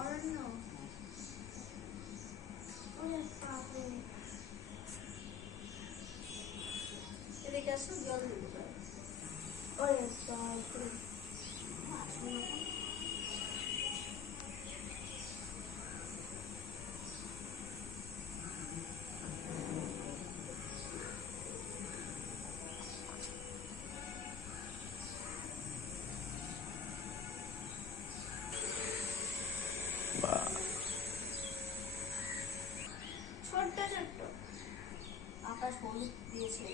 অরণ্য এদিকে আসো, জল দিতে ওরে বাপরে। ছোট্ট ছোট্ট আকাশ হলুদ দিয়েছে।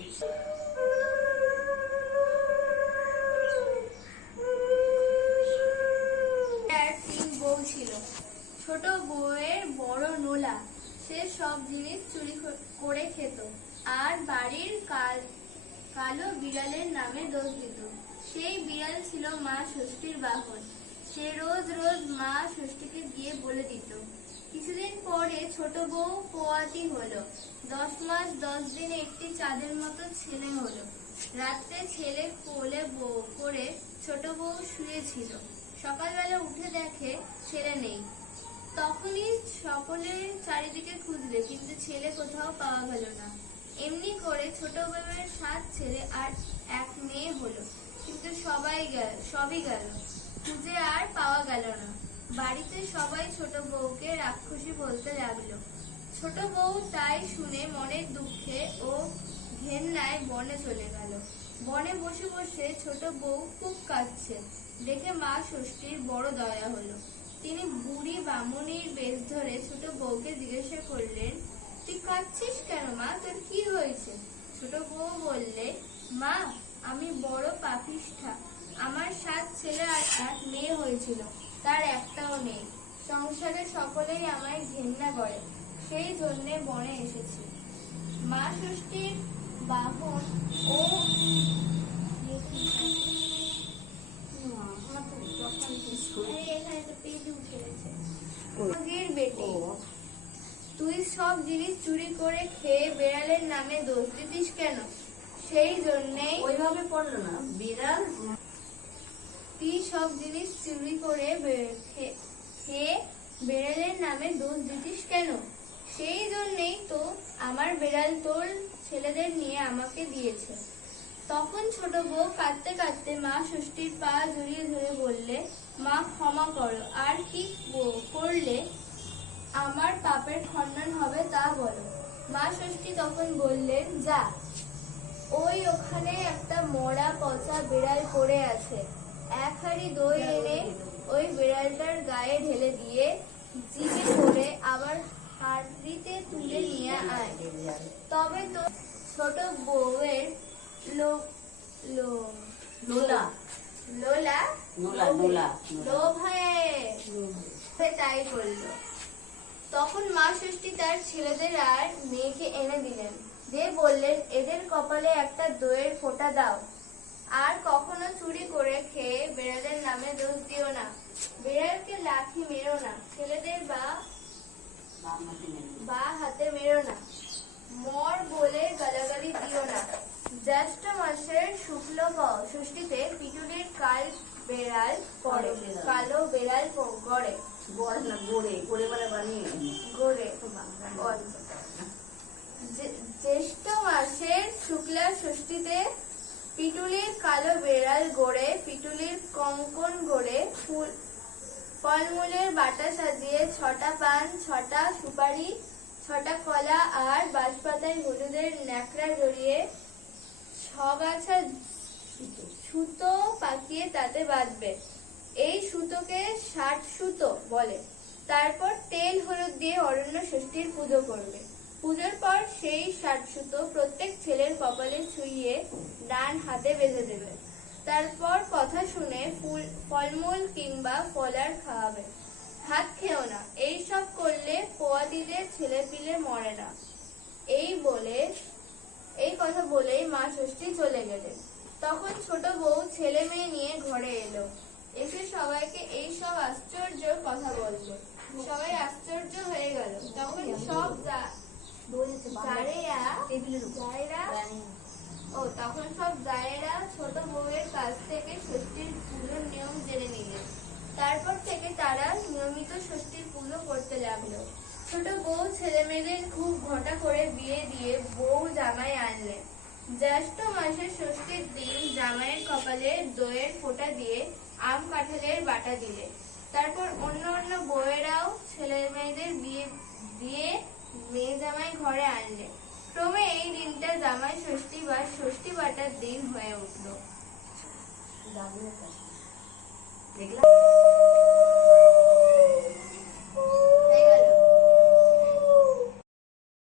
তিন বউ ছিল। ছোট বউয়ের বড় নোলা, সে সব জিনিস চুরি করে খেত আর বাড়ির কালো বিড়ালের নামে দোষ দিত। সেই বিড়াল ছিল মা ষষ্ঠীর বাহন। সে রোজ রোজ মা ষষ্ঠীকে গিয়ে বলে দিত। কিছুদিন পরে ছোট বউ পোয়াতি হলো। 10 মাস 10 দিন একটি চাঁদের মতো ছেলে হলো। রাত্রে ছেলে কোলে বউ করে ছোট বউ শুয়েছিল। সকালবেলা উঠে দেখে ছেলে নেই। তখনই সকলে চারিদিকে খুঁজলে, কিন্তু ছেলে কোথাও পাওয়া গেল না। এমনি করে ছোট বউয়ের 7 ছেলে আর 1 মেয়ে হলো, কিন্তু সবই গেল, খুঁজে আর পাওয়া গেল না। বাড়িতে সবাই ছোট বউকে রাক্ষসী বলতে লাগলো। ছোট বউ তাই শুনে মনের দুঃখে ও ঘেন্নায় বনে চলে গেল। বনে বসে বসে ছোট বউ খুব কাঁদছে দেখে মা ষষ্ঠীর বড় দয়া হলো। তিনি বুড়ি বামুনির বেশ ধরে ছোট বউকে জিজ্ঞাসা করলেন, তুই কাঁদছিস কেন মা, তোর কি হয়েছে? ছোট বউ বললে, মা আমি বড় পাপিষ্ঠা। আমার 7 ছেলে আর 1 মেয়ে হয়েছিল, তার একটাও নেই। সংসারে সকলেই আমায় ঘেন্না করে, সেই জন্যে বনে এসেছি। মা ষষ্ঠীর বাহন ও তুই সব জিনিস চুরি করে খেয়ে বেড়ালের নামে দোষ দিতিস কেন? সেই জন্যে ওইভাবে পড়লো না, বিড়াল তুই সব জিনিস চুরি করে খেয়ে বেড়ালের নামে দোষ দিতিস কেন? সেই জন্যেই তো আমার বেড়াল তোর ছেলেদের নিয়ে আমাকে দিয়েছে। তখন ছোট বউ কাঁদতে কাঁদতে মা ষষ্ঠীর পা জড়িয়ে ধরে বললে, মা ক্ষমা করো, আর কি করলে আমার পাপের খণ্ডন হবে তা বলো। মা ষষ্ঠী তখন বললেন, যা, ওই ওখানে একটা মরা পচা বিড়াল পড়ে আছে, 1 হাঁড়ি দই এনে ওই বিড়ালটার গায়ে ঢেলে দিয়ে জিভে করে আবার হাঁড়িতে তুলে নিয়ে আয়, তবে তো ছোট বউয়ের তাই করলো। তখন মা ষষ্ঠী তার ছেলেদের আর মেয়েকে এনে দিলেন, দিয়ে বললেন, এদের কপালে একটা দইয়ের ফোঁটা দাও, আর কখনো চুরি করে খেয়ে বেড়ালের নামে দোষ দিও না। বেড়ালকে লাঠি মেরো না, ছেলেদের বা হাতে মেরো না, মর বলে গালাগালি দিও না। জ্যৈষ্ঠ মাসের শুক্ল ষষ্ঠীতে পিটুলির কালো বেড়াল গড়ে। জ্যৈষ্ঠ মাসের শুক্লা ষষ্ঠীতে পিটুলির কালো বেড়াল গড়ে, পিটুলির কঙ্কন গড়ে, ফলমূলের বাটা সাজিয়ে 6টা পান, 6টা সুপারি, 6টা কলা আর বাঁশপাতায় হলুদের ন্যাকড়া জড়িয়ে 6 গাছা সুতো পাকিয়ে তাতে বাঁধবে। এই সুতোকে 60 সুতো বলে। তারপর তেল হলুদ দিয়ে অরণ্য ষষ্ঠীর পুজো করবে। পুজোর পর সেই 60 সুতো প্রত্যেক ছেলের কপালে ছুঁয়ে ডান হাতে বেঁধে দেবে। তারপর কথা শুনে ফলমূল কিংবা ফলার খাওয়াবে, ভাত খেও না। এইসব করলে পোয়াতিদের ছেলে পিলে মরে না। এই কথা বলেই মা ষষ্ঠী চলে গেলেন। তখন ছোট বউ ছেলে মেয়ে নিয়ে ঘরে এলো, এসে সবাইকে এই সব আশ্চর্য কথা বলল। সবাই আশ্চর্য হয়ে গেল। তখন সব জায়েরা ছোট বউয়ের কাছ থেকে ষষ্ঠীর পুজোর নিয়ম জেনে নিলেন। তারপর থেকে তারা নিয়মিত ষষ্ঠীর পুজো করতে লাগলো। ছোট বউ ছেলে মেয়েদের খুব ঘটা করে বিয়ে দিয়ে বউ জামাই আনলেন। জ্যৈষ্ঠ মাসের ষষ্ঠীর দিন জামাইয়ের কপালে দইয়ের ফোঁটা দিয়ে আম কাঁঠালের বাটা দিলে। তারপর অন্য অন্য বউয়েরাও ছেলে মেয়েদের বিয়ে দিয়ে মেয়ে জামাই ঘরে আনলে। ক্রমে এই দিনটা জামাই ষষ্ঠী বা ষষ্ঠী বাটার দিন হয়ে উঠল। দেখলাম